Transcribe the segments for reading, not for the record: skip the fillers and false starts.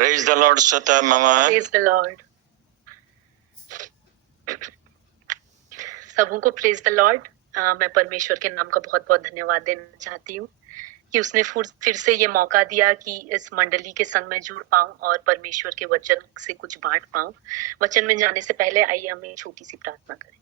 Praise the Lord, Swata Mama. Praise the Lord. सबों को praise the Lord. मैं परमेश्वर के नाम का बहुत बहुत धन्यवाद देना चाहती हूँ कि उसने फिर से ये मौका दिया कि इस मंडली के संग में जुड़ पाऊं और परमेश्वर के वचन से कुछ बांट पाऊं। वचन में जाने से पहले आइए हम एक छोटी सी प्रार्थना करें।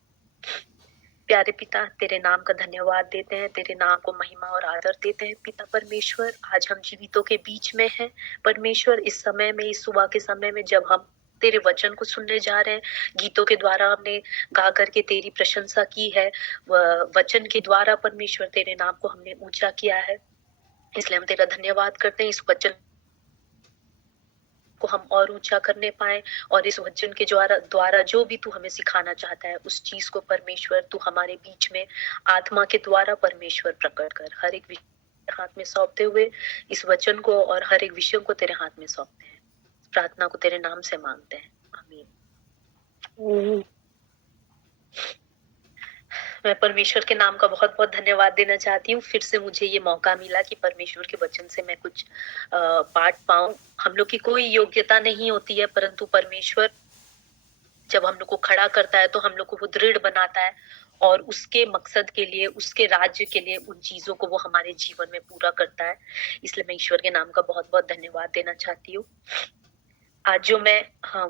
प्यारे पिता, तेरे नाम का धन्यवाद देते हैं, तेरे नाम को महिमा और आदर देते हैं। पिता परमेश्वर, आज हम जीवितों के बीच में हैं। परमेश्वर, इस समय में, इस सुबह के समय में जब हम तेरे वचन को सुनने जा रहे हैं, गीतों के द्वारा हमने गा करके तेरी प्रशंसा की है, वचन के द्वारा परमेश्वर तेरे नाम को हमने ऊंचा किया है, इसलिए हम तेरा धन्यवाद करते हैं। इस वचन को हम और ऊंचा करने पाए और इस वचन के द्वारा जो भी तू हमें सिखाना चाहता है उस चीज को परमेश्वर तू हमारे बीच में आत्मा के द्वारा परमेश्वर प्रकट कर। हर एक विषय हाथ में सौंपते हुए इस वचन को और हर एक विषय को तेरे हाथ में सौंपते हैं। प्रार्थना को तेरे नाम से मांगते हैं, आमीन। मैं परमेश्वर के नाम का बहुत बहुत धन्यवाद देना चाहती हूँ। फिर से मुझे ये मौका मिला कि परमेश्वर के वचन से मैं कुछ बांट पाऊं। हम लोग की कोई योग्यता नहीं होती है, परंतु परमेश्वर जब हम लोग को खड़ा करता है तो हम लोग को वो दृढ़ बनाता है और उसके मकसद के लिए, उसके राज्य के लिए उन चीजों को वो हमारे जीवन में पूरा करता है। इसलिए मैं ईश्वर के नाम का बहुत बहुत धन्यवाद देना चाहती हूँ। आज जो मैं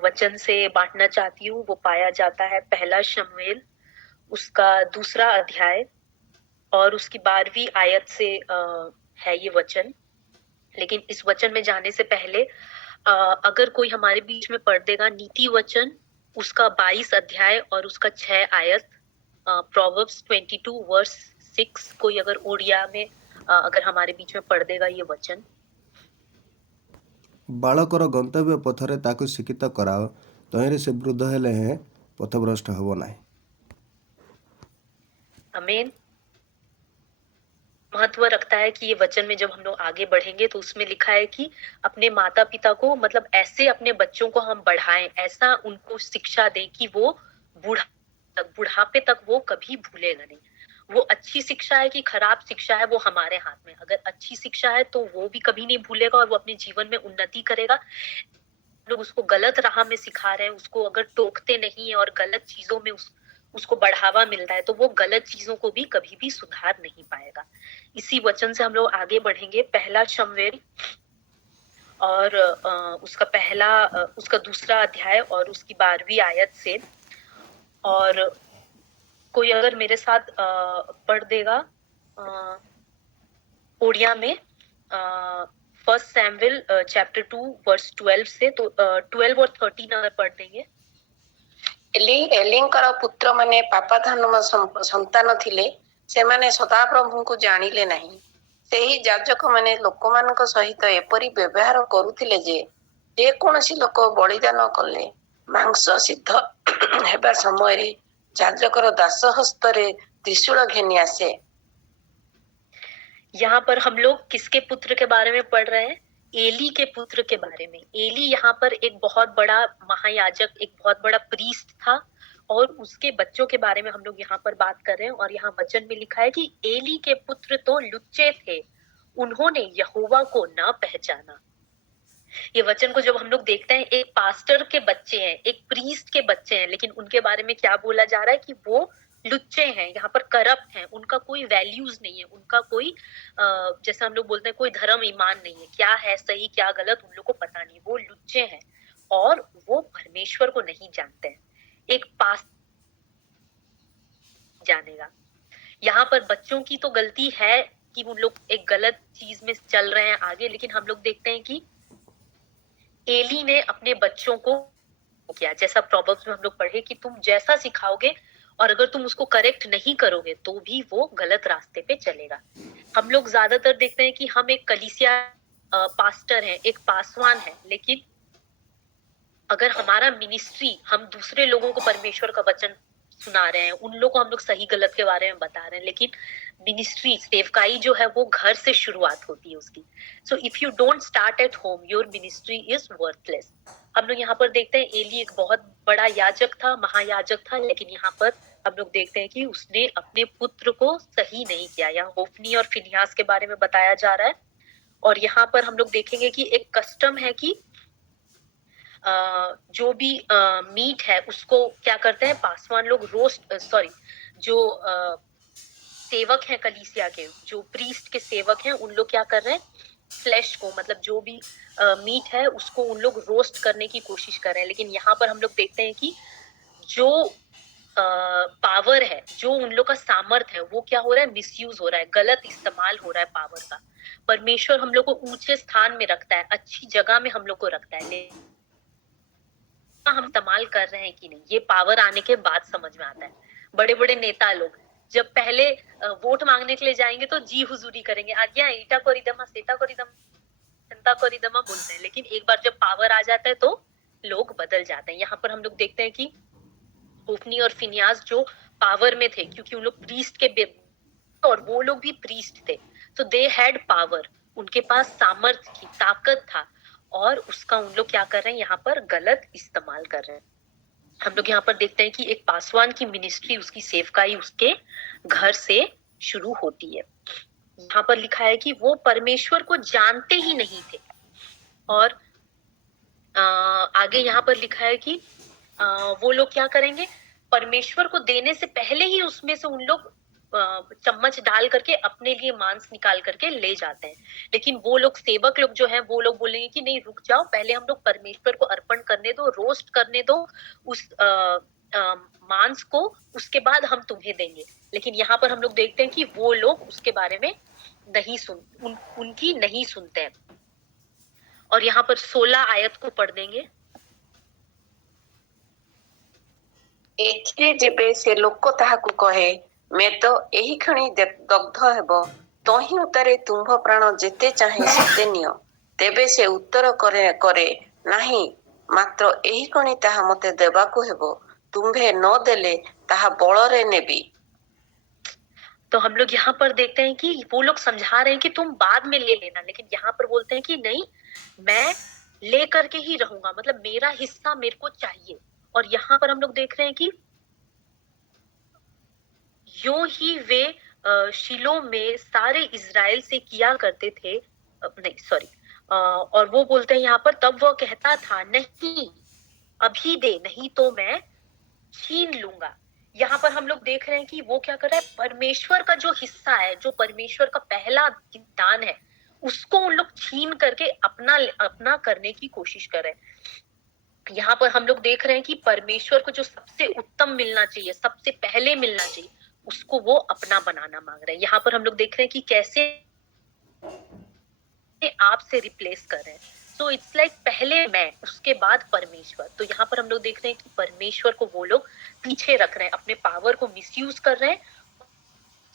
वचन से बांटना चाहती हूँ वो पाया जाता है पहला शमूएल उसका 2 अध्याय और उसकी 12वीं आयत से है ये वचन। लेकिन इस वचन में जाने से पहले अगर कोई हमारे बीच में पढ़ देगा नीति वचन उसका 22 अध्याय और उसका 6 आयत, प्रोवर्ब्स 22 वर्स 6, कोई अगर ओडिया में अगर हमारे बीच में पढ़ देगा ये वचन। बालकर गंतव्य पथरे ताकू शिक्षित कराओ, तहिरे से वृद्ध हेले हैं पथभ्रष्ट हबो नाही। आमीन। महत्व रखता है कि ये वचन में जब हम लोग आगे बढ़ेंगे तो उसमें लिखा है कि अपने माता पिता को, मतलब ऐसे अपने बच्चों को हम बढ़ाएं, ऐसा उनको शिक्षा दें कि वो बुढ़ापे तक वो कभी भूलेगा नहीं। वो अच्छी शिक्षा है कि खराब शिक्षा है वो हमारे हाथ में। अगर अच्छी शिक्षा है तो वो भी कभी नहीं भूलेगा और वो अपने जीवन में उन्नति करेगा। लोग उसको गलत राह में सिखा रहे हैं, उसको अगर टोकते नहीं है और गलत चीजों में उसको बढ़ावा मिल रहा है तो वो गलत चीजों को भी कभी भी सुधार नहीं पाएगा। इसी वचन से हम लोग आगे बढ़ेंगे। पहला शमूएल और उसका 2 अध्याय और उसकी 12वीं आयत से, और कोई अगर मेरे साथ पढ़ देगा ओडिया में फर्स्ट सैमुएल चैप्टर 2 वर्स 12 से, तो 12 और 13 अगर पढ़ देंगे। एलिंकर पुत्र माने पापाधान संतान थिले, सेमाने सदाप्रभु को जानिले नहीं। सेही जाजक माने लोकमानक सहित एपरि व्यवहार करुथिले जे कोनसी लोक बलिदान कले मांस सिद्ध हेबा समय जाजकर दास हस्तरे त्रिशूल घेनी आसे। यहाँ पर हम लोग किसके पुत्र के बारे में पढ़ रहे हैं? एली के पुत्र के बारे में। एली यहाँ पर एक बहुत बड़ा महायाजक, एक बहुत बड़ा प्रीस्ट था और उसके बच्चों के बारे में हम लोग यहाँ पर बात कर रहे हैं। और यहाँ वचन में लिखा है कि एली के पुत्र तो लुच्चे थे, उन्होंने यहोवा को न पहचाना। ये वचन को जब हम लोग देखते हैं, एक पास्टर के बच्चे हैं, एक प्रीस्ट के बच्चे हैं, लेकिन उनके बारे में क्या बोला जा रहा है कि वो लुच्चे हैं, यहाँ पर करप्ट हैं, उनका कोई वैल्यूज नहीं है, उनका कोई जैसे हम लोग बोलते हैं कोई धर्म ईमान नहीं है, क्या है सही क्या गलत उन लोग को पता नहीं, वो लुच्चे हैं और वो परमेश्वर को नहीं जानते हैं। एक पास जानेगा। यहाँ पर बच्चों की तो गलती है कि उन लोग एक गलत चीज में चल रहे हैं आगे, लेकिन हम लोग देखते हैं कि एली ने अपने बच्चों को किया, जैसा प्रोवर्ब्स में हम लोग पढ़े कि तुम जैसा सिखाओगे और अगर तुम उसको करेक्ट नहीं करोगे तो भी वो गलत रास्ते पे चलेगा। हम लोग ज्यादातर देखते हैं कि हम एक कलीसिया पास्टर हैं, एक पासवान है, लेकिन अगर हमारा मिनिस्ट्री हम दूसरे लोगों को परमेश्वर का वचन सुना रहे हैं, उन लोगों को हम लोग सही गलत के बारे में बता रहे हैं, लेकिन मिनिस्ट्री सेवकाई जो है वो घर से शुरुआत होती है उसकी। So if you don't start at home your ministry is worthless. हम लोग यहाँ पर देखते हैं एली एक बहुत बड़ा याजक था, महायाजक था, लेकिन यहाँ पर हम लोग देखते हैं कि उसने अपने पुत्र को सही नहीं किया। यहाँ होफनी और फिनिहास के बारे में बताया जा रहा है और यहाँ पर हम लोग देखेंगे कि एक कस्टम है कि जो भी मीट है उसको क्या करते हैं पासवान लोग जो सेवक हैं कलीसिया के, जो प्रीस्ट के सेवक हैं, उन लोग क्या कर रहे हैं फ्लैश को, मतलब जो भी मीट है उसको उन लोग रोस्ट करने की कोशिश कर रहे हैं। लेकिन यहाँ पर हम लोग देखते हैं कि जो पावर है, जो उन लोग का सामर्थ है, वो क्या हो रहा है, मिसयूज हो रहा है, गलत इस्तेमाल हो रहा है पावर का। परमेश्वर हम लोग को ऊंचे स्थान में रखता है, अच्छी जगह में हम लोग को रखता है, लेकिन हम इस्तेमाल कर रहे हैं कि नहीं, ये पावर आने के बाद समझ में आता है। बड़े बड़े नेता लोग जब पहले वोट मांगने के लिए जाएंगे तो जी हुजूरी करेंगे, आज्ञा ईटा कोरिदमा सेता कोरिदमा जनता कोरिदमा बोलते हैं, लेकिन एक बार जब पावर आ जाता है तो लोग बदल जाते हैं। यहाँ पर हम लोग देखते हैं कि होफनी और फिनियास जो पावर में थे, क्योंकि उन लोग प्रीस्ट के और वो लोग भी प्रीस्ट थे, तो दे हैड पावर, उनके पास सामर्थ की ताकत था, और उसका उन लोग क्या कर रहे हैं, यहाँ पर गलत इस्तेमाल कर रहे हैं। हम लोग यहाँ पर देखते हैं कि एक पासवान की मिनिस्ट्री, उसकी सेवकाई उसके घर से शुरू होती है। यहाँ पर लिखा है कि वो परमेश्वर को जानते ही नहीं थे, और आगे यहाँ पर लिखा है कि वो लोग क्या करेंगे, परमेश्वर को देने से पहले ही उसमें से उन लोग चम्मच डाल करके अपने लिए मांस निकाल करके ले जाते हैं। लेकिन वो लोग सेवक लोग जो हैं, वो लोग बोलेंगे कि नहीं रुक जाओ, पहले हम लोग परमेश्वर को अर्पण करने दो, रोस्ट करने दो उस मांस को, उसके बाद हम तुम्हें देंगे। लेकिन यहाँ पर हम लोग देखते हैं कि वो लोग उसके बारे में नहीं उनकी नहीं सुनते हैं। और यहाँ पर 16 आयत को पढ़ देंगे। ଏଥିରେ ଯେବେ ସେ ଲୋକ ତାହାକୁ କହେ ମେ ତ ଏହି କ୍ଷଣି ଦଗ୍ଧ ହେବ, ତହିଁ ଉତ୍ତାରେ ତୁମ୍ଭ ପ୍ରାଣ ଯେତେ ଚାହେଁ ସେତେ ନିଅ, ତେବେ ସେ ଉତ୍ତର କରେ ନାହିଁ, ମାତ୍ର ଏହି କ୍ଷଣି ତାହା ମତେ ଦେବାକୁ ହେବ, ତୁମ୍ଭେ ନ ଦେଲେ ତାହା ବଳରେ ନେବି। तो हम लोग यहाँ पर देखते हैं कि वो लोग समझा रहे हैं कि तुम बाद में ले लेना, लेकिन यहाँ पर बोलते हैं कि नहीं, मैं ले करके ही रहूंगा, मतलब मेरा हिस्सा मेरे को चाहिए। और यहाँ पर हम लोग देख रहे हैं कि यूं ही वे शिलो में सारे इजराइल से किया करते थे, और वो बोलते हैं यहाँ पर, तब वो कहता था नहीं अभी दे, नहीं तो मैं छीन लूंगा। यहाँ पर हम लोग देख रहे हैं कि वो क्या कर रहा है, परमेश्वर का जो हिस्सा है, जो परमेश्वर का पहला दान है, उसको उन लोग छीन करके अपना करने की कोशिश कर रहे हैं। यहाँ पर हम लोग देख रहे हैं कि परमेश्वर को जो सबसे उत्तम मिलना चाहिए, सबसे पहले मिलना चाहिए, उसको वो अपना बनाना मांग रहे हैं। यहाँ पर हम लोग देख रहे हैं कि कैसे आप से रिप्लेस कर रहे हैं। सो इट्स लाइक पहले मैं, उसके बाद परमेश्वर। तो यहाँ पर हम लोग देख रहे हैं कि परमेश्वर को वो लोग पीछे रख रहे हैं, अपने पावर को मिसयूज कर रहे हैं,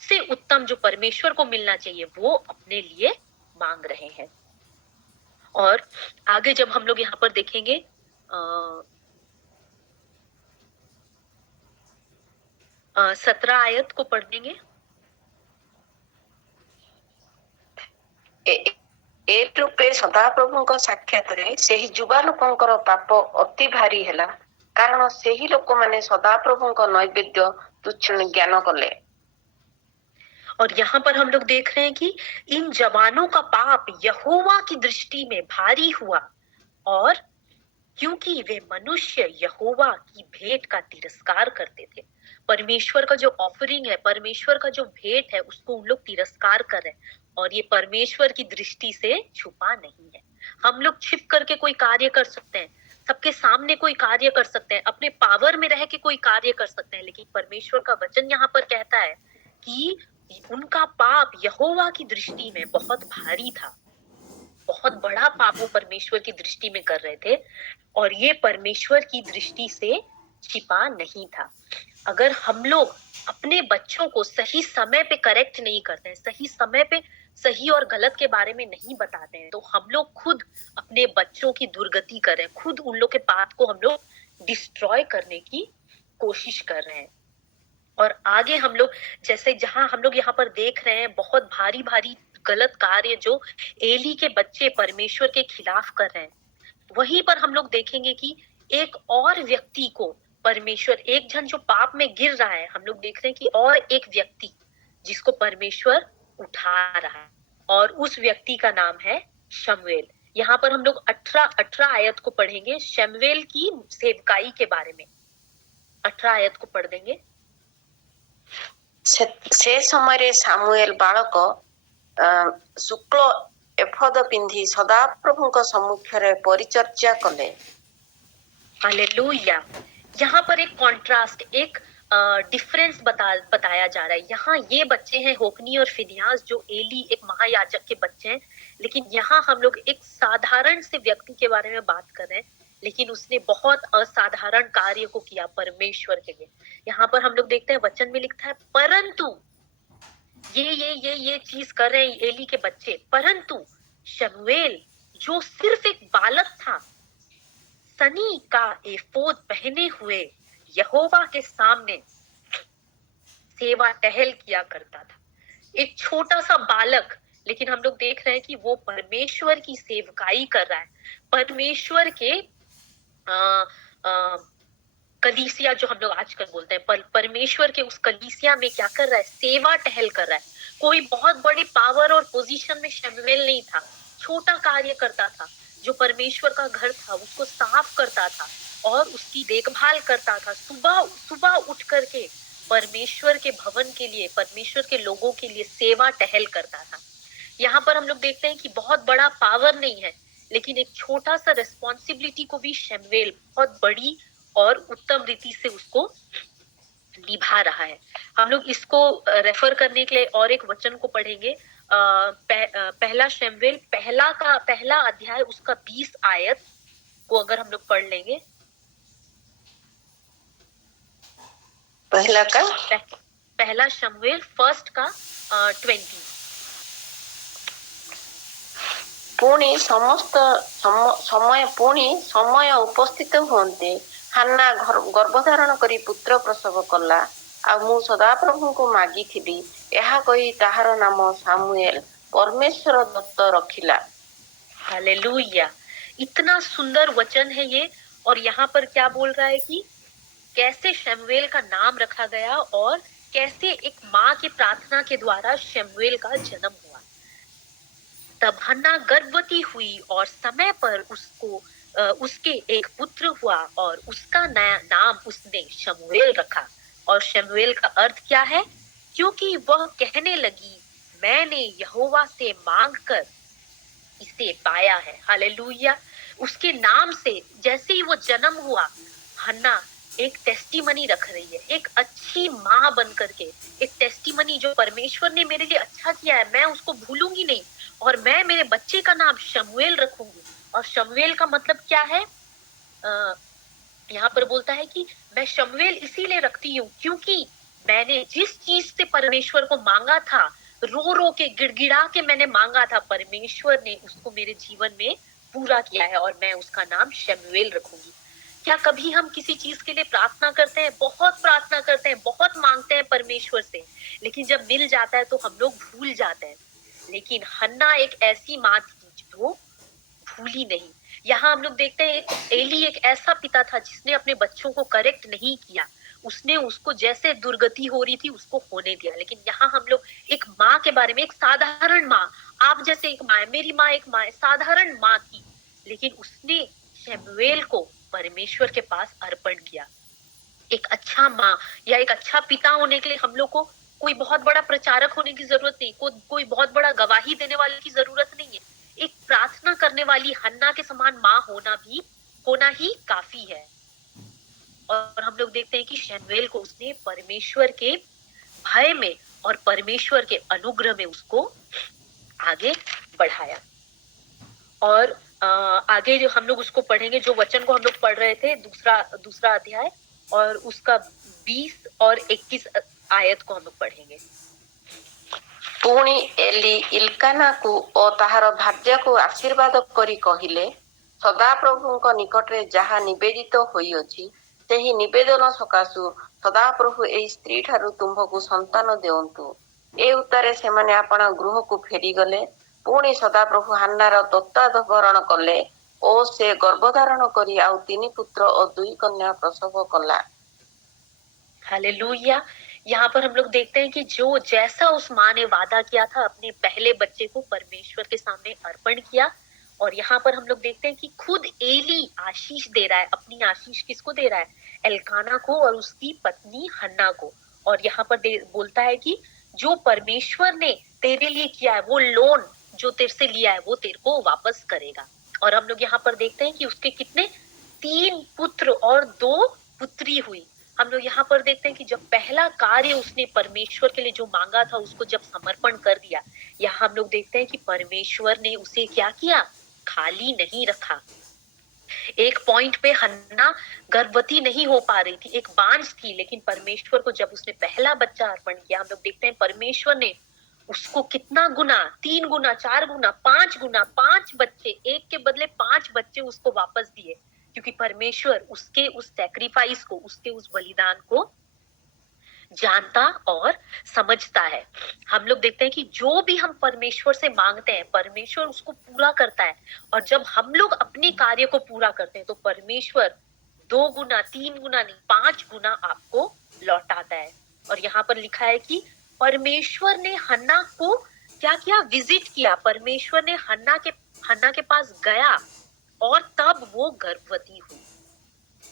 से उत्तम जो परमेश्वर को मिलना चाहिए वो अपने लिए मांग रहे हैं। और आगे जब हम लोग यहाँ पर देखेंगे 17 आयत को पढ़ देंगे। ଏ ରୂପେ ସଦାପ୍ରଭୁଙ୍କ ସାକ୍ଷାତରେ ସେହି ଯୁବା ଲୋକଙ୍କର ପାପ ଅତି ଭାରୀ ହେଲା, କାରଣ ସେହି ଲୋକମାନେ ସଦାପ୍ରଭୁଙ୍କ ନୈବେଦ୍ୟ ତୁଚ୍ଛ ଜ୍ଞାନ କଲେ। और यहाँ पर हम लोग देख रहे हैं कि इन जवानों का पाप यहोवा की दृष्टि में भारी हुआ, और क्योंकि वे मनुष्य यहोवा की भेंट का तिरस्कार करते थे। परमेश्वर का जो ऑफरिंग है, परमेश्वर का जो भेंट है, उसको उन लोग तिरस्कार कर रहे हैं, और ये परमेश्वर की दृष्टि से छुपा नहीं है। हम लोग छिप करके कोई कार्य कर सकते हैं, सबके सामने कोई कार्य कर सकते हैं, अपने पावर में रह के कोई कार्य कर सकते हैं, लेकिन परमेश्वर का वचन यहाँ पर कहता है कि उनका पाप यहोवा की दृष्टि में बहुत भारी था, बहुत बड़ा पाप वो परमेश्वर की दृष्टि में कर रहे थे, और ये परमेश्वर की दृष्टि से छिपा नहीं था। अगर हम लोग अपने बच्चों को सही समय पे करेक्ट नहीं करते हैं, सही समय पे सही और गलत के बारे में नहीं बताते हैं, तो हम लोग खुद अपने बच्चों की दुर्गति कर रहे हैं, खुद उन लोग के पाथ को हम लोग डिस्ट्रॉय करने की कोशिश कर रहे हैं। और आगे हम लोग जैसे जहां हम लोग यहाँ पर देख रहे हैं बहुत भारी भारी गलत कार्य जो एली के बच्चे परमेश्वर के खिलाफ कर रहे हैं, वहीं पर हम लोग देखेंगे कि एक और व्यक्ति को परमेश्वर, एक जन जो पाप में गिर रहा है, हम लोग देख रहे हैं कि और एक व्यक्ति जिसको परमेश्वर उठा रहा है, और उस व्यक्ति का नाम है शमूएल। यहाँ पर हम लोग 18 आयत को पढ़ेंगे, शमूएल की सेवकाई के बारे में 18 आयत को पढ़ देंगे। से समय सामुएल बालक शुक्ल एफद पिंधि सदाप्रभुଙ୍କ सम्मुखରେ परिचर्या कले। हालेलुया। यहाँ पर एक कॉन्ट्रास्ट, एक डिफरेंस बताया जा रहा है। यहाँ ये बच्चे हैं होप्नी और फिनियास, जो एली एक महायाजक के बच्चे हैं, लेकिन यहाँ हम लोग एक साधारण से व्यक्ति के बारे में बात कर रहे हैं, लेकिन उसने बहुत असाधारण कार्य को किया परमेश्वर के लिए। यहाँ पर हम लोग देखते हैं वचन में लिखा है, परंतु ये चीज कर रहे हैं एली के बच्चे, परंतु शमूएल जो सिर्फ एक बालक था, सनी का एफोद पहने हुए यहोवा के सामने सेवा टहल किया करता था। एक छोटा सा बालक, लेकिन हम लोग देख रहे हैं कि वो परमेश्वर की सेवकाई कर रहा है। परमेश्वर के कलीसिया जो हम लोग आजकल बोलते हैं, परमेश्वर के उस कलीसिया में क्या कर रहा है, सेवा टहल कर रहा है। कोई बहुत बड़ी पावर और पोजीशन में शमूएल नहीं था, छोटा कार्य करता था। जो परमेश्वर का घर था उसको साफ करता था और उसकी देखभाल करता था। सुबह उठ करके परमेश्वर के भवन के लिए, परमेश्वर के लोगों के लिए सेवा टहल करता था। यहाँ पर हम लोग देखते हैं कि बहुत बड़ा पावर नहीं है, लेकिन एक छोटा सा रिस्पॉन्सिबिलिटी को भी शमूएल बहुत बड़ी और उत्तम रीति से उसको निभा रहा है। हम लोग इसको रेफर करने के लिए और एक वचन को पढ़ेंगे, पहला शमूएल पहला अध्याय उसका 20 आयत को अगर हम लोग पढ़ लेंगे। पहला शमूएल फर्स्ट का 20। पुणी समस्त समय उपस्थित हुए हान्ना गर्भधारण करी पुत्र प्रसव कला आ मु सदाप्रभु को मागी थी यह कही ताहार नाम सामुएल परमेश्वर दत्त रखिला। हालेलुया। इतना सुंदर वचन है ये। और यहाँ पर क्या बोल रहा है कि कैसे शमूएल का नाम रखा गया और कैसे एक माँ की प्रार्थना के द्वारा शमूएल का जन्म हुआ। तब हन्ना गर्भवती हुई और समय पर उसके एक पुत्र हुआ और उसका नया नाम उसने शमूएल रखा। और शमूएल का अर्थ क्या है? क्योंकि वह कहने लगी, मैंने यहोवा से मांगकर इसे पाया है। हालेलुया। उसके नाम से जैसे ही वो जन्म हुआ, हन्ना एक टेस्टिमनी रख रही है, एक अच्छी माँ बन करके, एक टेस्टिमनी जो परमेश्वर ने मेरे लिए अच्छा किया है मैं उसको भूलूंगी नहीं और मैं मेरे बच्चे का नाम शमूएल रखूंगी। और शमूएल का मतलब क्या है? यहाँ पर बोलता है कि मैं शमूएल इसीलिए रखती हूँ क्योंकि मैंने जिस चीज से परमेश्वर को मांगा था, रो के गिड़गिड़ा के मैंने मांगा था, परमेश्वर ने उसको मेरे जीवन में पूरा किया है और मैं उसका नाम शमूएल रखूंगी। क्या कभी हम किसी चीज के लिए प्रार्थना करते हैं? बहुत प्रार्थना करते हैं, बहुत मांगते हैं परमेश्वर से, लेकिन जब मिल जाता है तो हम लोग भूल जाते हैं। लेकिन हन्ना एक ऐसी माँ थी जो भूली नहीं। यहाँ हम लोग देखते हैं एली एक ऐसा पिता था जिसने अपने बच्चों को करेक्ट नहीं किया, उसने उसको जैसे दुर्गति हो रही थी उसको होने दिया। लेकिन यहाँ हम लोग एक माँ के बारे में, एक साधारण माँ, आप जैसे एक माँ है, मेरी माँ एक माँ है, साधारण माँ थी, लेकिन उसने शमूएल को परमेश्वर के पास अर्पण किया। एक अच्छा माँ या एक अच्छा पिता होने के लिए हम लोग को कोई बहुत बड़ा प्रचारक होने की जरूरत नहीं, कोई बहुत बड़ा गवाही देने वाले की जरूरत नहीं है। एक प्रार्थना करने वाली हन्ना के समान माँ होना ही काफी है। और हम लोग देखते हैं कि शमूएल को उसने परमेश्वर के भय में और परमेश्वर के अनुग्रह में उसको आगे बढ़ाया। और आगे जो हम लोग उसको पढ़ेंगे, जो वचन को हम लोग पढ़ रहे थे, दूसरा अध्याय और उसका 20 और 21 आयत को हम लोग पढ़ेंगे। पुणी एली इल्काना को और ताहार भार्या को आशीर्वाद करी कहिले, सदाप्रभुଙ୍କ निकटरे जहा निवेदित होइअछि ସେହି निवेदन सकाशु सदाप्रभु एई स्त्री ठारू तुम्भकु संतान देउंतु। ए उत्तरे सेमाने आपणा गृहକୁ फेरीगले। पुणी सदाप्रभु हान्नार दत्ताधरण कले ଓ ସେ गर्भधारण करी ଆଉ 3 पुत्र और 2 कन्या प्रसव कला। हालेलुया। यहाँ पर हम लोग देखते हैं कि जो जैसा उस माँ ने वादा किया था, अपने पहले बच्चे को परमेश्वर के सामने अर्पण किया और यहाँ पर हम लोग देखते हैं कि खुद एली आशीष दे रहा है। अपनी आशीष किसको दे रहा है? एल्काना को और उसकी पत्नी हन्ना को। और यहाँ पर बोलता है कि जो परमेश्वर ने तेरे लिए किया है, वो लोन जो तेरे से लिया है वो तेरे को वापस करेगा। और हम लोग यहाँ पर देखते हैं कि उसके कितने 3 पुत्र और 2 पुत्री हुई। हम लोग यहाँ पर देखते हैं कि जब पहला कार्य उसने परमेश्वर के लिए जो मांगा था उसको जब समर्पण कर दिया, यहाँ हम लोग देखते हैं कि परमेश्वर ने उसे क्या किया? खाली नहीं रखा। एक पॉइंट पे हन्ना गर्भवती नहीं हो पा रही थी, एक बांझ थी, लेकिन परमेश्वर को जब उसने पहला बच्चा अर्पण किया, हम लोग देखते हैं परमेश्वर ने उसको कितना गुना, 3 गुना, 4 गुना, 5 गुना, 5 बच्चे, एक के बदले 5 बच्चे उसको वापस दिए, क्योंकि परमेश्वर उसके उस सैक्रिफाइस को, उसके उस बलिदान को जानता और समझता है। हम लोग देखते हैं कि जो भी हम परमेश्वर से मांगते हैं, परमेश्वर उसको पूरा करता है। और जब हम लोग अपने कार्य को पूरा करते हैं तो परमेश्वर 2 गुना, 3 गुना नहीं, 5 गुना आपको लौटाता है। और यहाँ पर लिखा है कि परमेश्वर ने हन्ना को क्या किया? विजिट किया। परमेश्वर ने हन्ना के पास गया और तब वो गर्भवती हुई।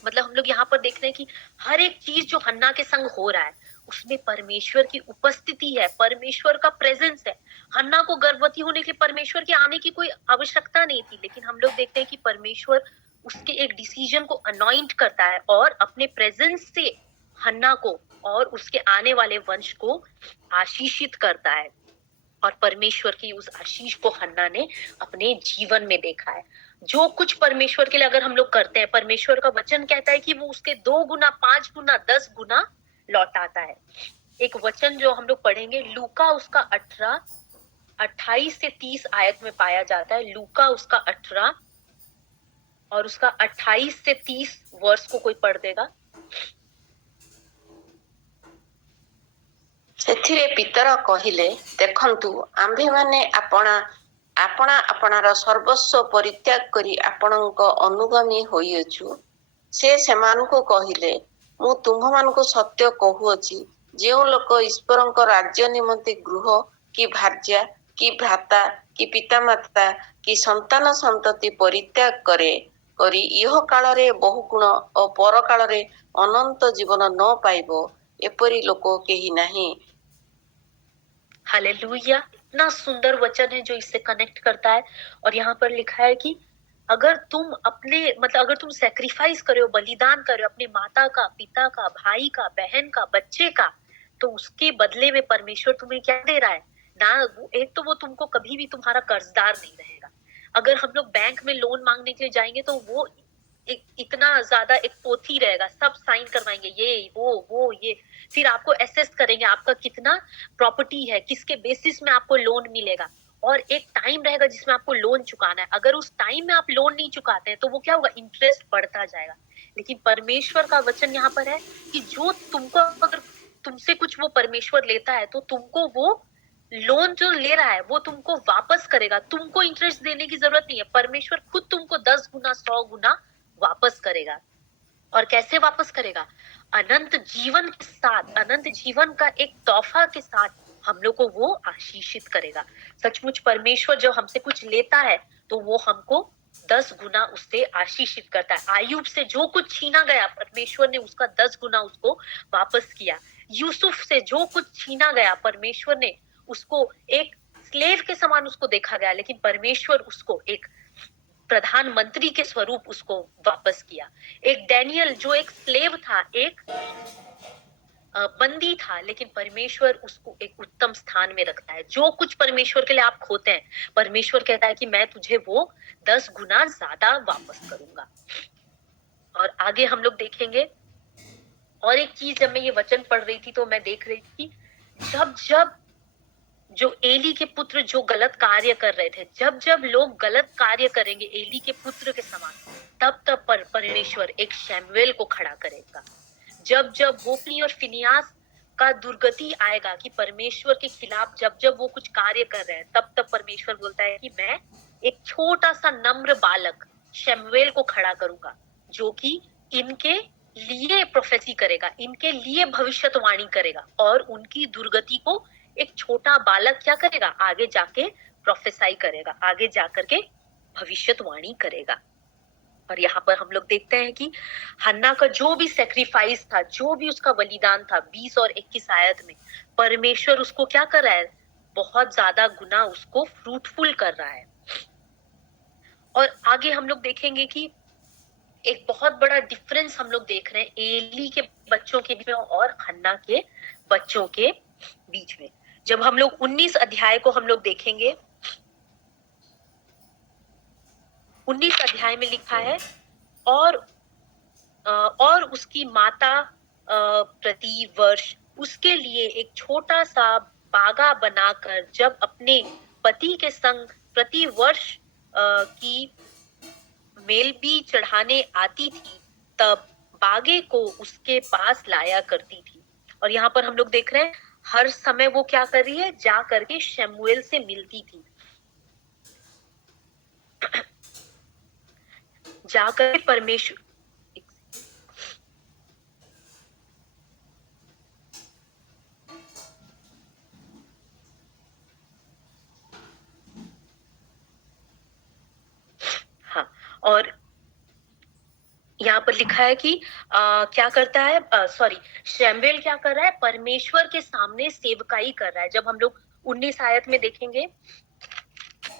मतलब हम लोग यहाँ पर देख रहे हैं कि हर एक चीज जो हन्ना के संग हो रहा है उसमें परमेश्वर की उपस्थिति है, परमेश्वर का प्रेजेंस है। हन्ना को गर्भवती होने के लिए परमेश्वर के आने की कोई आवश्यकता नहीं थी, लेकिन हम लोग देखते हैं कि परमेश्वर उसके एक डिसीजन को अनॉइंट करता है और अपने प्रेजेंस से हन्ना को और उसके आने वाले वंश को आशीषित करता है। और परमेश्वर की उस आशीष को हन्ना ने अपने जीवन में देखा है। जो कुछ परमेश्वर के लिए अगर हम लोग करते हैं, परमेश्वर का वचन कहता है कि वो उसके 2 गुना, 5 गुना, 10 गुना लौटाता है। एक वचन जो हम लोग पढ़ेंगे, लूका उसका 28 से 30 आयत में पाया जाता है। लूका उसका 18 और उसका 28 से 30 वर्ष को कोई पढ़ देगा। ସେଥିରେ ପିତର କହିଲେ, ଦେଖନ୍ତୁ ଆମ୍ଭେମାନେ ଆପଣା ଆପଣାର ସର୍ବସ୍ୱ ପରିତ୍ୟାଗ କରି ଆପଣଙ୍କ ଅନୁଗାମୀ ହୋଇଅଛୁ। ସେ ସେମାନଙ୍କୁ କହିଲେ, ମୁଁ ତୁମ୍ଭମାନଙ୍କୁ ସତ୍ୟ କହୁଅଛି, ଯେଉଁ ଲୋକ ଈଶ୍ୱରଙ୍କ ରାଜ୍ୟ ନିମନ୍ତେ ଗୃହ କି ଭାର୍ଯ୍ୟା କି ଭ୍ରାତା କି ପିତାମାତା କି ସନ୍ତାନ ସନ୍ତତି ପରିତ୍ୟାଗ କରି ଇହ କାଳରେ ବହୁଗୁଣ ଓ ପରକାଳରେ ଅନନ୍ତ ଜୀବନ ନ ପାଇବ, ଏପରି ଲୋକ କେହି ନାହିଁ। हालेलुया। इतना सुंदर वचन है जो इससे कनेक्ट करता है। और यहाँ पर लिखा है कि अगर तुम अगर तुम सैक्रिफाइस करे हो, बलिदान करे हो अपने माता का, पिता का, भाई का, बहन का, बच्चे का, तो उसके बदले में परमेश्वर तुम्हें क्या दे रहा है ना? एक तो वो तुमको कभी भी तुम्हारा कर्जदार नहीं रहेगा। अगर हम लोग बैंक में लोन मांगने के लिए जाएंगे तो वो इतना ज्यादा एक पोथी रहेगा, सब साइन करवाएंगे, ये वो ये, फिर आपको एसेस करेंगे आपका कितना प्रॉपर्टी है, किसके बेसिस में आपको लोन मिलेगा, और एक टाइम रहेगा जिसमें आपको लोन चुकाना है। अगर उस टाइम में आप लोन नहीं चुकाते हैं तो वो क्या होगा? इंटरेस्ट बढ़ता जाएगा। लेकिन परमेश्वर का वचन यहाँ पर है कि जो तुमको, अगर तुमसे कुछ वो परमेश्वर लेता है तो तुमको वो लोन जो ले रहा है वो तुमको वापस करेगा। तुमको इंटरेस्ट देने की जरूरत नहीं है, परमेश्वर खुद तुमको 10 गुना 100 गुना वापस करेगा। और कैसे वापस करेगा? अनंत जीवन के साथ, अनंत जीवन का एक तोहफा के साथ हम लोग को वो आशीषित करेगा। सचमुच परमेश्वर जब हमसे कुछ लेता है तो वो हमको 10 गुना उससे आशीषित करता है। आयुब से जो कुछ छीना गया परमेश्वर ने उसका 10 गुना उसको वापस किया। यूसुफ से जो कुछ छीना गया परमेश्वर ने उसको, एक स्लेव के समान उसको देखा गया, लेकिन परमेश्वर उसको एक प्रधानमंत्री के स्वरूप उसको वापस किया। एक डैनियल जो एक स्लेव था, एक बंदी था, लेकिन परमेश्वर उसको एक उत्तम स्थान में रखता है। जो कुछ परमेश्वर के लिए आप खोते हैं, परमेश्वर कहता है कि मैं तुझे वो 10 गुना ज्यादा वापस करूंगा। और आगे हम लोग देखेंगे। और एक चीज, जब मैं ये वचन पढ़ रही थी तो मैं देख रही थी, जब जो एली के पुत्र जो गलत कार्य कर रहे थे, जब लोग गलत कार्य करेंगे एली के पुत्र के समान, तब परमेश्वर एक शैमुएल को खड़ा करेगा। जब होप्नी और फिनियास का दुर्गति आएगा कि परमेश्वर के खिलाफ जब वो कुछ कार्य कर रहे हैं, तब परमेश्वर बोलता है कि मैं एक छोटा सा नम्र बालक शैमुएल को खड़ा करूंगा, जो कि इनके लिए प्रोफेसी करेगा, इनके लिए भविष्यवाणी करेगा, और उनकी दुर्गति को एक छोटा बालक क्या करेगा? आगे जाके प्रोफेसाई करेगा, आगे जाकर के भविष्यवाणी करेगा। और यहाँ पर हम लोग देखते हैं कि हन्ना का जो भी सेक्रीफाइस था, जो भी उसका बलिदान था 20 और 21 आयत में, परमेश्वर उसको क्या कर रहा है, बहुत ज्यादा गुना उसको फ्रूटफुल कर रहा है। और आगे हम लोग देखेंगे कि एक बहुत बड़ा डिफरेंस हम लोग देख रहे हैं एली के बच्चों के बीच में और हन्ना के बच्चों के बीच में। जब हम लोग 19 अध्याय को हम लोग देखेंगे, 19 अध्याय में लिखा है, और उसकी माता प्रति वर्ष उसके लिए एक छोटा सा बागा बनाकर जब अपने पति के संग प्रति वर्ष की मेलबी चढ़ाने आती थी, तब बागे को उसके पास लाया करती थी। और यहाँ पर हम लोग देख रहे हैं हर समय वो क्या कर रही है, जा करके शमूएल से मिलती थी, जाकर परमेश्वर हाँ, और यहाँ पर लिखा है कि क्या करता है, सॉरी, शमूएल क्या कर रहा है, परमेश्वर के सामने सेवकाई कर रहा है। जब हम लोग 19 आयत में देखेंगे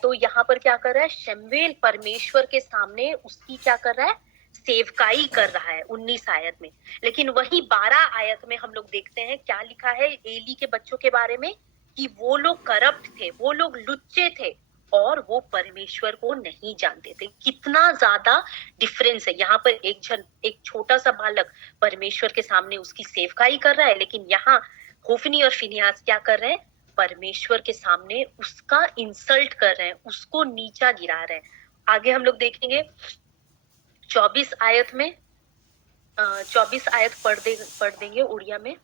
तो यहाँ पर क्या कर रहा है, शमूएल परमेश्वर के सामने उसकी क्या कर रहा है, सेवकाई कर रहा है 19 आयत में। लेकिन वही 12 आयत में हम लोग देखते हैं क्या लिखा है एली के बच्चों के बारे में, कि वो लोग करप्ट थे, वो लोग लुच्चे थे और वो परमेश्वर को नहीं जानते थे। कितना ज्यादा डिफरेंस है। यहाँ पर एक छोटा सा बालक परमेश्वर के सामने उसकी सेवकाई कर रहा है, लेकिन यहाँ होफनी और फिनियास क्या कर रहे हैं, परमेश्वर के सामने उसका इंसल्ट कर रहे हैं, उसको नीचा गिरा रहे हैं। आगे हम लोग देखेंगे 24 आयत में, 24 आयत पढ़ देंगे उड़िया में।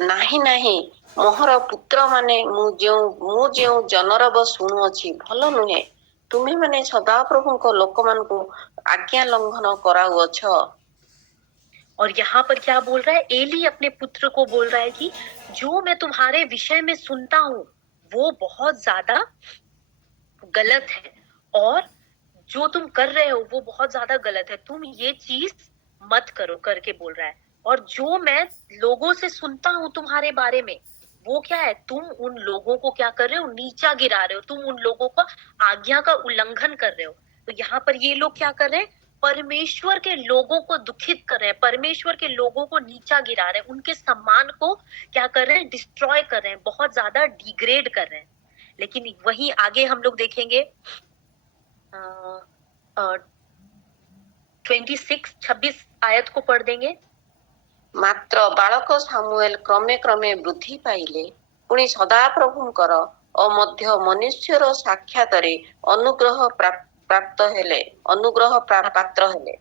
ନାହିଁ ନାହିଁ ମୋହର ପୁତ୍ର ମାନେ ମୁଁ ଯେଉଁ ଜନରବ ଶୁଣୁଅଛି ଭଲ ନୁହେଁ, ତୁମେମାନେ ସଦାପ୍ରଭୁଙ୍କ ଲୋକମାନଙ୍କୁ ଆଜ୍ଞା ଲଙ୍ଘନ କରାଉଅଛ। और यहाँ पर क्या बोल रहा है, एली अपने पुत्र को बोल रहा है कि जो मैं तुम्हारे विषय में सुनता हूँ वो बहुत ज्यादा गलत है, और जो तुम कर रहे हो वो बहुत ज्यादा गलत है, तुम ये चीज मत करो करके बोल रहा है। और जो मैं लोगों से सुनता हूँ तुम्हारे बारे में, वो क्या है, तुम उन लोगों को क्या कर रहे हो, नीचा गिरा रहे हो, तुम उन लोगों का आज्ञा का उल्लंघन कर रहे हो। तो यहाँ पर ये लोग क्या कर रहे हैं, परमेश्वर के लोगों को दुखित कर रहे हैं, परमेश्वर के लोगों को नीचा गिरा रहे हैं, उनके सम्मान को क्या कर रहे हैं, डिस्ट्रॉय कर रहे हैं, बहुत ज्यादा डिग्रेड कर रहे हैं। लेकिन वहीं आगे हम लोग देखेंगे 26 आयत को पढ़ देंगे। ମାତ୍ର ବାଳକ ସାମୁଏଲ କ୍ରମେ କ୍ରମେ ବୃଦ୍ଧି ପାଇଲେ, ପୁଣି ସଦାପ୍ରଭୁଙ୍କର ଓ ମଧ୍ୟ ମନୁଷ୍ୟର ସାକ୍ଷାତରେ ଅନୁଗ୍ରହ ପାତ୍ର ହେଲେ।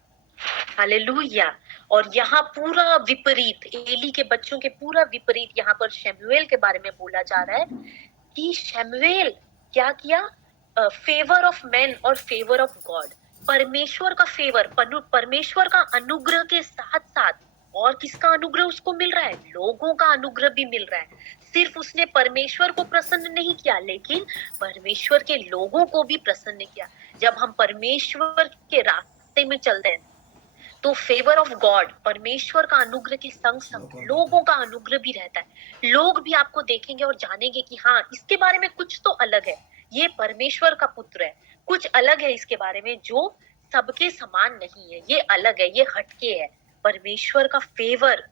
हालेलुया। और यहाँ पूरा विपरीत, एली के बच्चों के पूरा विपरीत यहाँ पर शमूएल के बारे में बोला जा रहा है कि शमूएल क्या किया, फेवर ऑफ मैन और फेवर ऑफ गॉड, परमेश्वर का फेवर, परमेश्वर का अनुग्रह के साथ साथ और किसका अनुग्रह उसको मिल रहा है, लोगों का अनुग्रह भी मिल रहा है। सिर्फ उसने परमेश्वर को प्रसन्न नहीं किया, लेकिन परमेश्वर के लोगों को भी प्रसन्न किया। जब हम परमेश्वर के रास्ते में चलते हैं तो फेवर ऑफ गॉड, परमेश्वर का अनुग्रह के संग संग लोगों का अनुग्रह भी रहता है। लोग भी आपको देखेंगे और जानेंगे कि हाँ, इसके बारे में कुछ तो अलग है, ये परमेश्वर का पुत्र है, कुछ अलग है इसके बारे में, जो सबके समान नहीं है, ये अलग है, ये हटके है। परमेश्वर का फेवर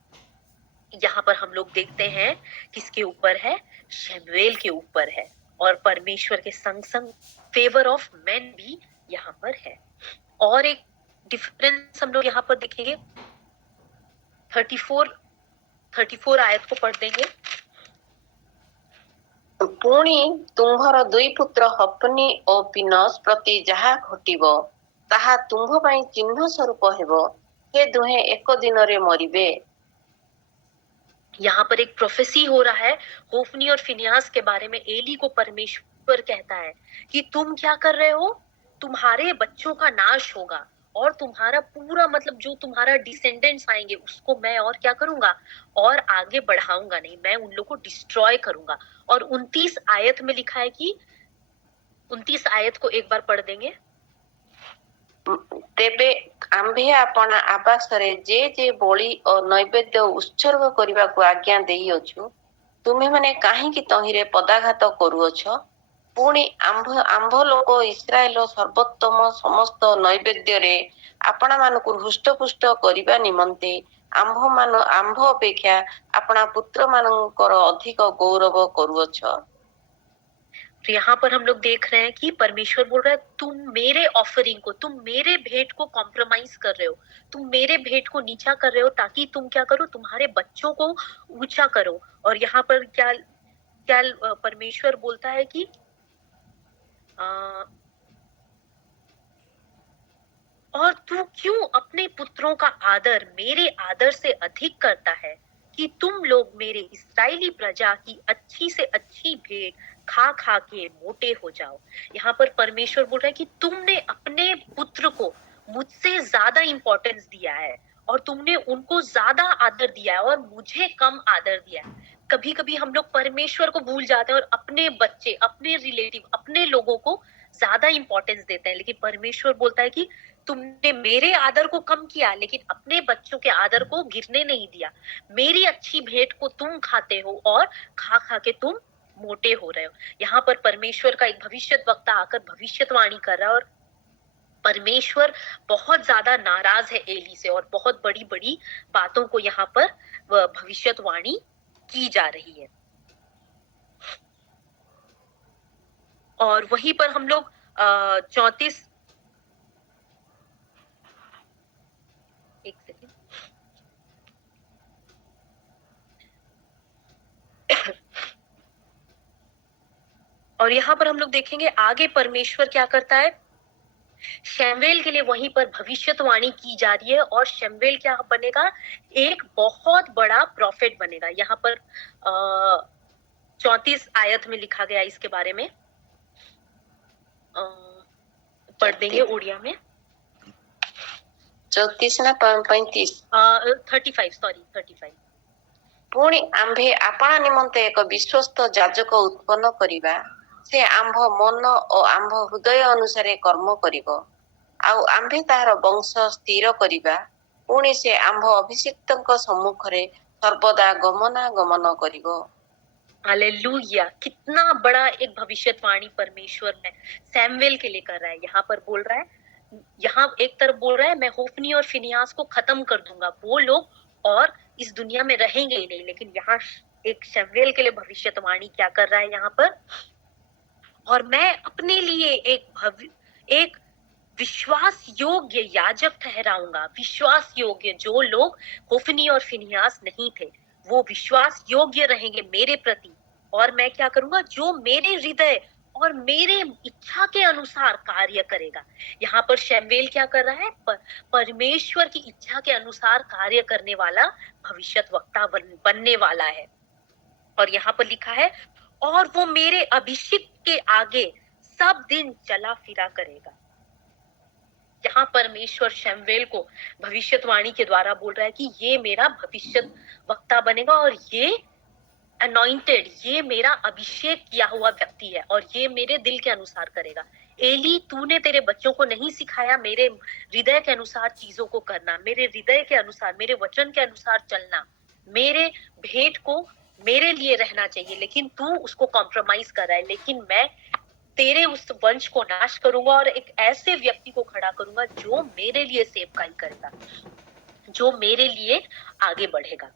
यहाँ पर हम लोग देखते हैं किसके ऊपर है, शमूएल के ऊपर है। और परमेश्वर के संग संग फेवर ऑफ मैन भी यहाँ पर है। और एक डिफरेंस हम लोग यहाँ पर देखेंगे, 34 आयत को पढ़ देंगे। ପୁଣି ତୁମ୍ଭର ଦୁଇ ପୁତ୍ର ହଫନି ଓ ପିନସ ପ୍ରତି ଯାହା ଘଟିବ ତାହା ତୁମ୍ଭ ପାଇଁ ଚିହ୍ନ ସ୍ୱରୂପ ହେବ, ସେ ଦୁହେଁ ଏକ ଦିନରେ ମରିବେ। यहाँ पर एक प्रोफेसी हो रहा है होफनी और फिनियास के बारे में। एली को परमेश्वर कहता है कि तुम क्या कर रहे हो, तुम्हारे बच्चों का नाश होगा और तुम्हारा पूरा मतलब जो तुम्हारा डिसेंडेंट्स आएंगे उसको मैं और क्या करूंगा, और आगे बढ़ाऊंगा नहीं, मैं उन लोगों को डिस्ट्रॉय करूंगा। और 29 आयत में लिखा है कि 29 आयत को एक बार पढ़ देंगे। ତେବେ ଆମ୍ଭେ ଆପଣା ଆବାସରେ ଯେ ଯେ ବଳି ଓ ନୈବେଦ୍ୟ ଉତ୍ସର୍ଗ କରିବାକୁ ଆଜ୍ଞା ଦେଇଅଛୁ, ତୁମେମାନେ କାହିଁକି ତହିଁରେ ପଦାଘାତ କରୁଅଛ? ପୁଣି ଆମ୍ଭ ଲୋକ ଇସ୍ରାଏଲ ସର୍ବୋତ୍ତମ ସମସ୍ତ ନୈବେଦ୍ୟରେ ଆପଣମାନଙ୍କୁ ହୃଷ୍ଟପୁଷ୍ଟ କରିବା ନିମନ୍ତେ ଆମ୍ଭ ଅପେକ୍ଷା ଆପଣା ପୁତ୍ରମାନଙ୍କର ଅଧିକ ଗୌରବ କରୁଅଛ। तो यहाँ पर हम लोग देख रहे हैं कि परमेश्वर बोल रहा है, तुम मेरे ऑफरिंग को, तुम मेरे भेंट को कॉम्प्रोमाइज कर रहे हो, तुम मेरे भेंट को नीचा कर रहे हो ताकि तुम क्या करो, तुम्हारे बच्चों को ऊंचा करो। और यहाँ पर क्या क्या परमेश्वर बोलता है कि और तू क्यों अपने पुत्रों का आदर मेरे आदर से अधिक करता है कि तुम लोग मेरे इस्राएली प्रजा की अच्छी से अच्छी भेंट खा खा के मोटे हो जाओ। यहाँ पर परमेश्वर बोल रहा है कि तुमने अपने पुत्र को मुझसे ज्यादा इंपॉर्टेंस दिया है और तुमने उनको ज्यादा आदर दिया है और मुझे कम आदर दिया है। कभी कभी हम लोग परमेश्वर को भूल जाते हैं और अपने बच्चे, अपने रिलेटिव, अपने लोगों को ज्यादा इंपॉर्टेंस देते हैं। लेकिन परमेश्वर बोलता है कि तुमने मेरे आदर को कम किया लेकिन अपने बच्चों के आदर को गिरने नहीं दिया। मेरी अच्छी भेंट को तुम खाते हो और खा खा के तुम मोटे हो रहे हो। यहाँ पर परमेश्वर का एक भविष्यद्वक्ता आकर भविष्यवाणी कर रहा है और परमेश्वर बहुत ज्यादा नाराज है एली से और बहुत बड़ी बड़ी बातों को यहाँ पर भविष्यवाणी की जा रही है। और वहीं पर हम लोग 34 एक सेकेंड और यहाँ पर हम लोग देखेंगे आगे परमेश्वर क्या करता है। शमूएल के लिए वहीं पर भविष्यवाणी की जा रही है और शमूएल क्या बनेगा, एक बहुत बड़ा प्रॉफिट बनेगा। यहाँ पर 34 आयत में लिखा गया इसके बारे में, पढ़ देंगे उड़िया में। 34 ना 35? 35। ପୁଣି ଆମ୍ଭେ ଆପଣା ନିମନ୍ତେ ଏକ ବିଶ୍ୱସ୍ତ ଯାଜକ ଉତ୍ପନ୍ନ କରିବା, ସେ ଆମ୍ଭ ମନ ଓ ଆମ୍ଭ ହୃଦୟ ଅନୁସାରେ କର୍ମ କରିବ, ଆଉ ଆମ୍ଭେ ତାହାର ବଂଶ ସ୍ଥିର କରିବା। ପୁଣି ସେ ଆମ୍ଭ ଅଭିଷିକ୍ତଙ୍କ ସମ୍ମୁଖରେ ସର୍ବଦା ଗମନାଗମନ କରିବ। हालेलुया, कितना बड़ा एक भविष्यवाणी परमेश्वर ने सैमुएल के लिए कर रहा है। यहाँ पर बोल रहा है, यहाँ एक तरफ बोल रहा है मैं होफनी और फिनियास को खत्म कर दूंगा, वो लोग और इस दुनिया में रहेंगे ही नहीं। लेकिन यहाँ एक शमूएल के लिए भविष्यवाणी क्या कर रहा है यहाँ पर, और मैं अपने लिए एक विश्वास योग्य याजक ठहराऊंगा। विश्वास योग्य, जो लोग होफनी और फिनियास नहीं थे वो विश्वास योग्य रहेंगे मेरे प्रति, और मैं क्या करूंगा, जो मेरे हृदय और मेरे इच्छा के अनुसार कार्य करेगा। यहाँ पर शमूएल क्या कर रहा है, परमेश्वर की इच्छा के अनुसार कार्य करने वाला भविष्यद्वक्ता बनने वाला है। और यहाँ पर लिखा है और वो मेरे अभिषेक के आगे सब दिन चला फिरा करेगा। यहाँ परमेश्वर शमूएल को भविष्यवाणी के द्वारा बोल रहा है कि ये मेरा भविष्यद्वक्ता बनेगा और ये अनॉइंटेड, ये मेरा अभिषेक किया हुआ व्यक्ति है और ये मेरे दिल के अनुसार करेगा। एली, तूने तेरे बच्चों को नहीं सिखाया मेरे हृदय के अनुसार चीजों को करना, मेरे हृदय के अनुसार, मेरे वचन के अनुसार चलना, मेरे भेंट को मेरे लिए रहना चाहिए, लेकिन तू उसको कॉम्प्रोमाइज कर रहा है। लेकिन मैं तेरे उस वंश को नाश करूंगा और एक ऐसे व्यक्ति को खड़ा करूंगा जो मेरे लिए सेवकाई करेगा, जो मेरे लिए आगे बढ़ेगा।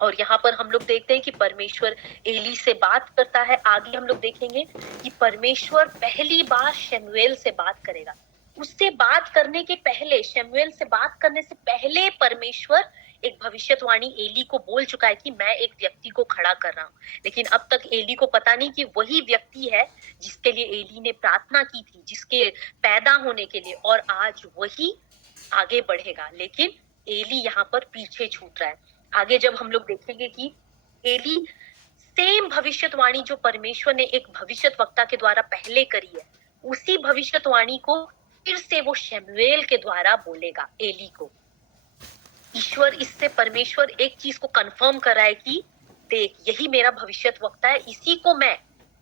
और यहाँ पर हम लोग देखते हैं कि परमेश्वर एली से बात करता है। आगे हम लोग देखेंगे कि परमेश्वर पहली बार शमूएल से बात करेगा। उससे बात करने के पहले, शमूएल से बात करने से पहले परमेश्वर एक भविष्यवाणी एली को बोल चुका है कि मैं एक व्यक्ति को खड़ा कर रहा हूँ। लेकिन अब तक एली को पता नहीं कि वही व्यक्ति है जिसके लिए एली ने प्रार्थना की थी, जिसके पैदा होने के लिए, और आज वही आगे बढ़ेगा। लेकिन एली यहाँ पर पीछे छूट रहा है। आगे जब हम लोग देखेंगे कि एली सेम भविष्यवाणी जो परमेश्वर ने एक भविष्यद्वक्ता के द्वारा पहले करी है, उसी भविष्यवाणी को फिर से वो शमूएल के द्वारा बोलेगा एली को। ईश्वर, इससे परमेश्वर एक चीज को कंफर्म कर रहा है कि देख, यही मेरा भविष्यद्वक्ता है, इसी को मैं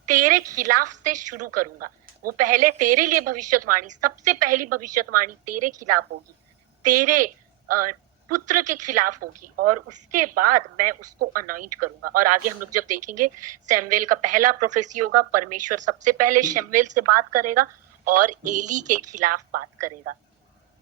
तेरे खिलाफ से शुरू करूंगा। वो पहले तेरे लिए भविष्यवाणी, सबसे पहली भविष्यवाणी तेरे खिलाफ होगी, तेरे पुत्र के खिलाफ होगी, और उसके बाद मैं उसको अनॉइंट करूंगा। और आगे हम लोग जब देखेंगे शैमुएल का पहला प्रोफेसी होगा, परमेश्वर सबसे पहले शैमुएल से बात करेगा और एली के खिलाफ बात करेगा।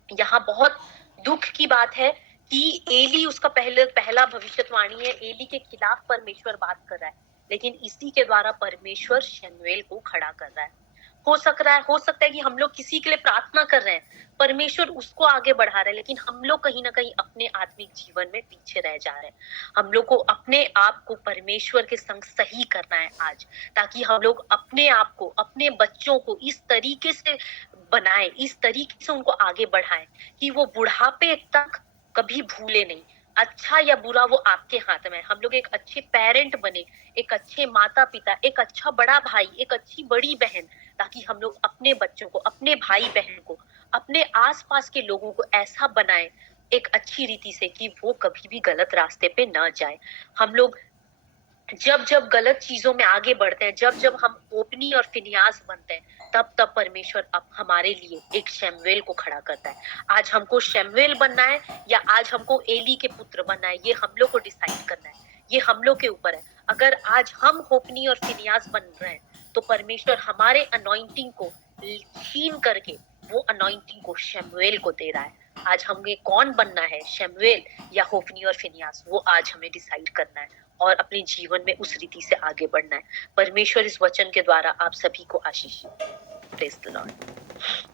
यहाँ बहुत दुख की बात है कि एली उसका पहला भविष्यवाणी है, एली के खिलाफ परमेश्वर बात कर रहा है, लेकिन इसी के द्वारा परमेश्वर शैमुएल को खड़ा कर रहा है। हो सकता है कि हम लोग किसी के लिए प्रार्थना कर रहे हैं, परमेश्वर उसको आगे बढ़ा रहा है, लेकिन हम लोग कहीं ना कहीं अपने आत्मिक जीवन में पीछे रह जा रहे हैं। हम लोग को अपने आप को परमेश्वर के संग सही करना है आज, ताकि हम लोग अपने आप को, अपने बच्चों को इस तरीके से बनाएं, इस तरीके से उनको आगे बढ़ाएं कि वो बुढ़ापे तक कभी भूले नहीं। अच्छा या बुरा वो आपके हाथ में है। हम लोग एक अच्छे पेरेंट बने, एक अच्छे माता पिता, एक अच्छा बड़ा भाई, एक अच्छी बड़ी बहन, ताकि हम लोग अपने बच्चों को, अपने भाई बहन को, अपने आसपास के लोगों को ऐसा बनाएं एक अच्छी रीति से कि वो कभी भी गलत रास्ते पे न जाए। हम लोग जब गलत चीजों में आगे बढ़ते हैं, जब हम ओपनी और फिनियास बनते हैं, तब परमेश्वर अब हमारे लिए एक शैमुएल को खड़ा करता है। आज हमको शैमुएल बनना है या आज हमको एली के पुत्र बनना है, ये हम लोग को डिसाइड करना है, ये हम लोग के ऊपर है। अगर आज हम होपनी और फिनियास बन रहे हैं तो परमेश्वर हमारे अनॉइंटिंग को छीन करके वो अनॉइंटिंग को शैमुएल को दे रहा है। आज हमें कौन बनना है, शैमुएल या होपनी और फिनियास, वो आज हमें डिसाइड करना है और अपने जीवन में उस रीति से आगे बढ़ना है। परमेश्वर इस वचन के द्वारा आप सभी को आशीष दे। Praise the Lord.